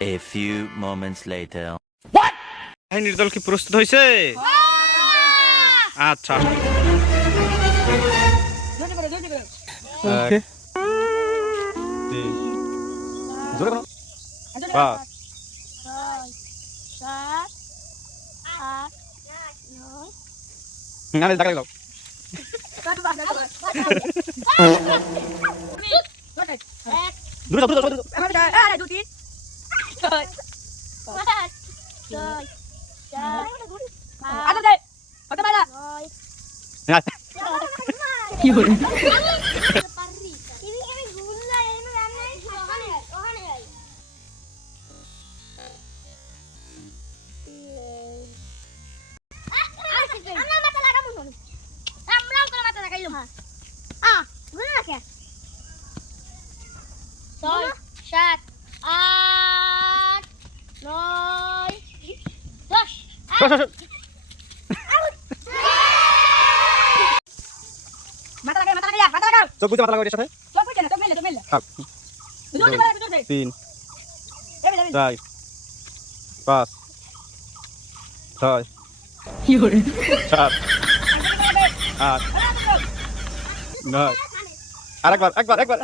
A few moments later. বাহিনীর দল কি প্রস্তুত হয়েছে? আচ্ছা, এক, তিন, জোরে বলো। পাঁচ, আরে দেখা গেল। দূরে যাও, দূরে যাও, দূরে যাও। হ্যাঁ, ছয়, সাত, আট, নয়, 10। সর, সর, সর। চোখ বুঝে মাথা লাগাও এটার সাথে। থাক। দুই, তিন, চার, পাঁচ, ছয়, সাত, আট, নয়। আরেকবার, একবার, একবার।